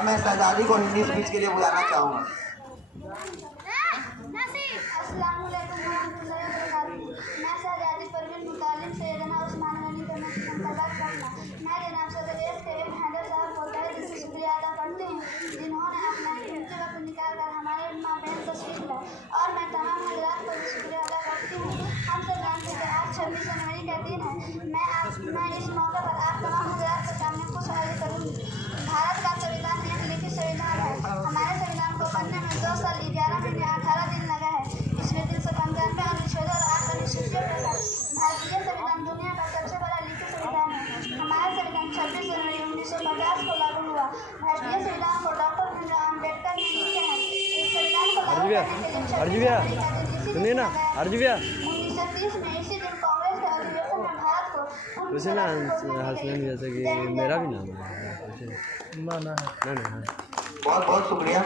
अब मैं शहजादी को हिंदी स्पीच के लिए बुलाना चाहूँगा। मैं शहजादी परवीन मुतालिब सैयदना उस्मान गनी को मैं बात करना। मैं जनाब सदर के हैदर साहब को तहे दिल से शुक्रिया अदा करती हूँ जिन्होंने अपना कीमती वक्त निकाल कर हमारे माँ बहन तशरीफ लाए, और मैं तमाम हजरात को भी शुक्रिया अदा करती हूँ। हम सब जानते हैं आज 26 जनवरी का दिन है। मैं इस मौके पर आप तमाम हजरात के सामने कुछ अर्ज करूँगी। भारत का संविधान एक लिखित संविधान है। हमारे संविधान को बनने में 2 साल 11 महीने 18 दिन लगा है। इसमें 395 अनुच्छेद और 8 अनुच्छेद। भारतीय संविधान दुनिया का सबसे बड़ा लिखित संविधान है। हमारा संविधान 26 जनवरी 1950 को लागू हुआ। भारतीय संविधान को डॉक्टर भीमराव अम्बेडकर ने लिखे हैं। इस संविधान को लागू करने के लिए 1930 में इसी दिन कांग्रेस के अधिवेशन में भारत को जैसे कि मेरा भी नाम है। बहुत बहुत शुक्रिया।